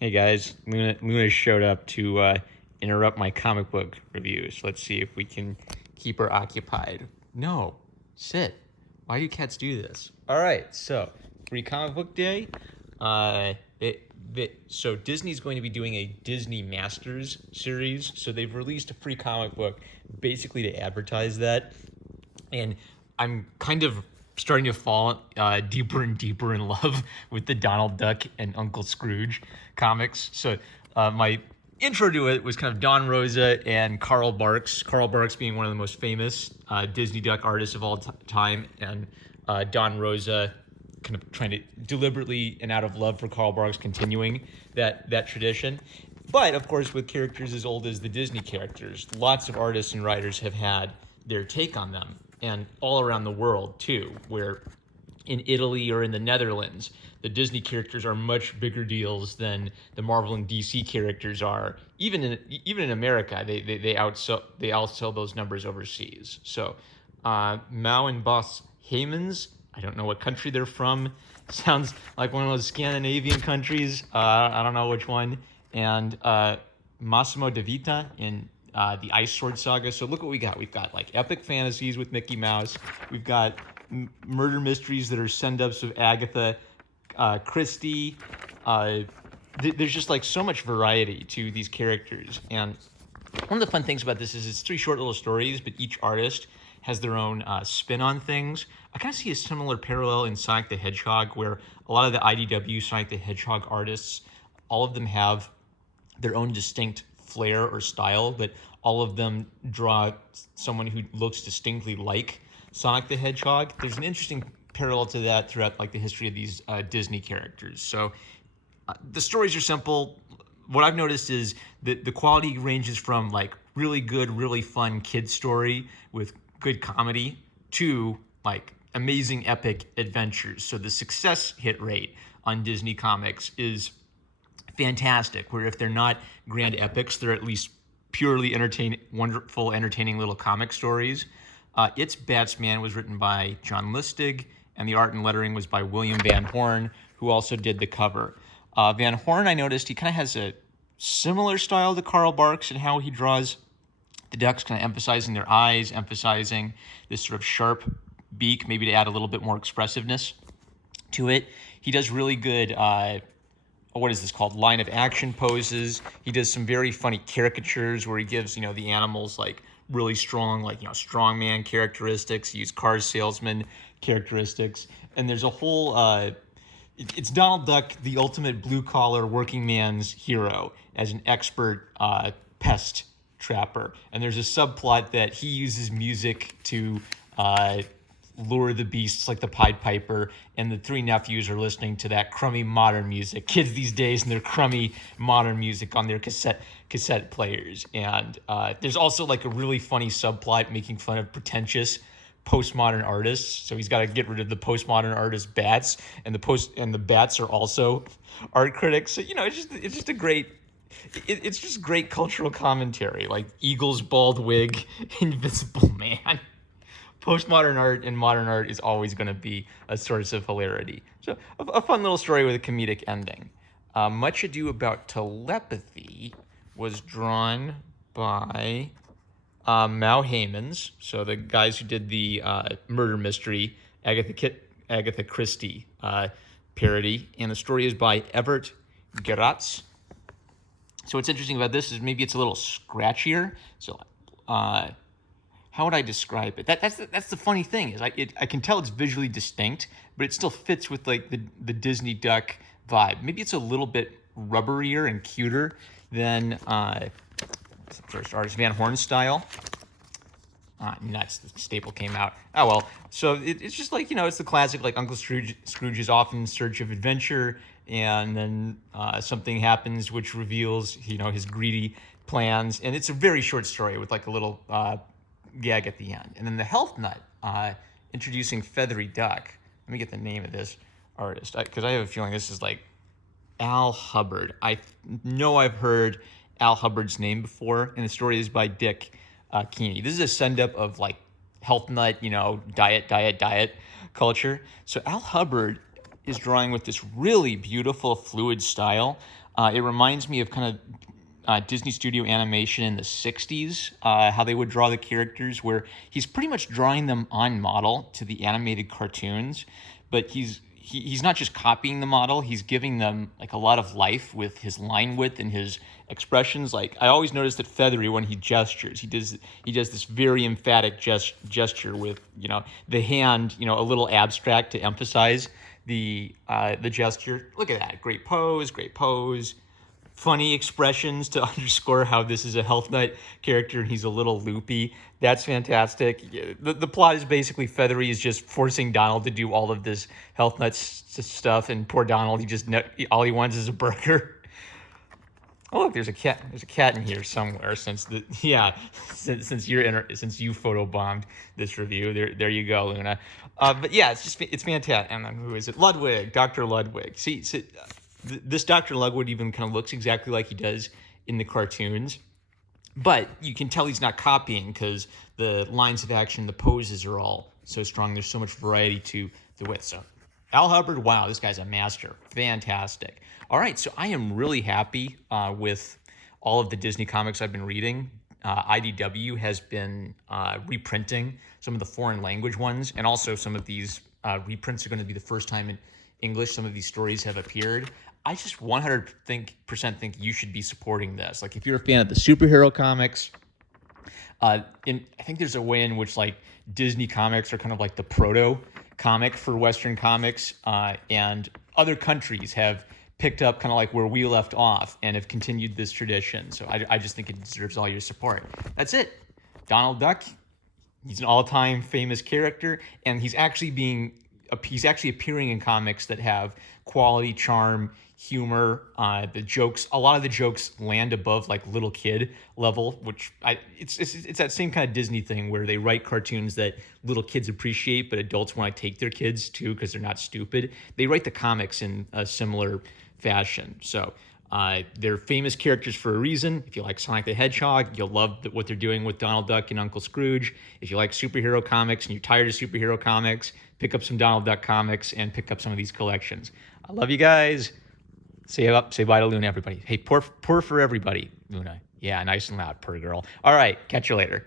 Hey guys, Luna showed up to interrupt my comic book reviews. Let's see if we can keep her occupied. No, sit. Why do cats do this? All right, so free comic book day. So Disney's going to be doing a Disney Masters series. So they've released a free comic book basically to advertise that, and I'm kind of starting to fall deeper and deeper in love with the Donald Duck and Uncle Scrooge comics. So my intro to it was kind of Don Rosa and Carl Barks. Carl Barks being one of the most famous Disney Duck artists of all time, and Don Rosa kind of trying to deliberately and out of love for Carl Barks continuing that tradition. But of course, with characters as old as the Disney characters, lots of artists and writers have had their take on them, and all around the world too, where in Italy or in the Netherlands, the Disney characters are much bigger deals than the Marvel and DC characters are. Even in America, they outsell those numbers overseas. So Mao and boss Heymans, I don't know what country they're from. Sounds like one of those Scandinavian countries. I don't know which one. And Massimo De Vita in the Ice Sword Saga. So look what we got. We've got like epic fantasies with Mickey Mouse. We've got murder mysteries that are send-ups of Agatha Christie. There's just like so much variety to these characters. And one of the fun things about this is it's 3 short little stories, but each artist has their own spin on things. I kind of see a similar parallel in Sonic the Hedgehog, where a lot of the IDW Sonic the Hedgehog artists, all of them have their own distinct flair or style, but all of them draw someone who looks distinctly like Sonic the Hedgehog. There's an interesting parallel to that throughout like the history of these Disney characters. So the stories are simple. What I've noticed is that the quality ranges from like really good, really fun kid story with good comedy to like amazing epic adventures. So the success hit rate on Disney comics is fantastic, where if they're not grand epics, they're at least purely wonderful, entertaining little comic stories. It's Batsman was written by John Lustig, and the art and lettering was by William Van Horn, who also did the cover. Van Horn, I noticed, he kind of has a similar style to Carl Barks in how he draws the ducks, kind of emphasizing their eyes, emphasizing this sort of sharp beak, maybe to add a little bit more expressiveness to it. He does really good what is this called? Line of action poses. He does some very funny caricatures where he gives, the animals like really strong, like, strongman characteristics. He uses car salesman characteristics. And there's a whole, it's Donald Duck, the ultimate blue collar working man's hero, as an expert pest trapper. And there's a subplot that he uses music to lure the beasts like the Pied Piper, and the 3 nephews are listening to that crummy modern music. Kids these days and their crummy modern music on their cassette players. And there's also like a really funny subplot making fun of pretentious postmodern artists. So he's got to get rid of the postmodern artist Bats, and the Bats are also art critics. So it's just a great. It's just great cultural commentary, like Eagle's bald wig, Invisible Man. Postmodern art and modern art is always going to be a source of hilarity. So a fun little story with a comedic ending. Much Ado About Telepathy was drawn by Mao Heymans, so the guys who did the murder mystery Agatha Christie parody, and the story is by Evert Geratz. So what's interesting about this is maybe it's a little scratchier. So how would I describe it? That's the funny thing is I can tell it's visually distinct, but it still fits with like the Disney Duck vibe. Maybe it's a little bit rubberier and cuter than first artist Van Horn's style. Nuts! The staple came out. Oh well. So it's just like it's the classic like Uncle Scrooge is often in search of adventure, and then something happens which reveals his greedy plans, and it's a very short story with like a little gag at the end. And then the Health Nut introducing Feathery Duck. Let me get the name of this artist, because I have a feeling this is like Al Hubbard. I know I've heard Al Hubbard's name before, and the story is by Dick Keeney. This is a send-up of like Health Nut, diet culture. So Al Hubbard is drawing with this really beautiful fluid style. It reminds me of kind of Disney Studio animation in the 60s, how they would draw the characters, where he's pretty much drawing them on model to the animated cartoons, but he's not just copying the model, he's giving them like a lot of life with his line width and his expressions. Like, I always notice that Feathery, when he gestures, he does this very emphatic gesture with, the hand, a little abstract to emphasize the gesture. Look at that, great pose. Funny expressions to underscore how this is a Health Knight character and he's a little loopy. That's fantastic. The plot is basically Feathery is just forcing Donald to do all of this Health Knight stuff, and poor Donald, all he wants is a burger. Oh, look, there's a cat. There's a cat in here somewhere. Since you photobombed this review, there you go, Luna. But yeah, it's fantastic. And then who is it? Ludwig, Dr. Ludwig. See, this Dr. Ludwig even kind of looks exactly like he does in the cartoons, but you can tell he's not copying because the lines of action, the poses are all so strong. There's so much variety to the width. So Al Hubbard, wow, this guy's a master. Fantastic. All right, so I am really happy with all of the Disney comics I've been reading. IDW has been reprinting some of the foreign language ones, and also some of these reprints are going to be the first time in English some of these stories have appeared. I just 100% think you should be supporting this. Like, if you're a fan of the superhero comics, I think there's a way in which like Disney comics are kind of like the proto comic for Western comics, and other countries have picked up kind of like where we left off and have continued this tradition. So I just think it deserves all your support. That's it. Donald Duck, he's an all-time famous character, and he's actually appearing in comics that have quality, charm, humor. A lot of the jokes land above like little kid level, which it's that same kind of Disney thing where they write cartoons that little kids appreciate, but adults want to take their kids too because they're not stupid. They write the comics in a similar fashion. So they're famous characters for a reason. If you like Sonic the Hedgehog, you'll love what they're doing with Donald Duck and Uncle Scrooge. If you like superhero comics and you're tired of superhero comics, pick up some Donald Duck comics and pick up some of these collections. I love you guys. Say bye to Luna, everybody. Hey, purr for everybody, Luna. Yeah, nice and loud, purr girl. All right, catch you later.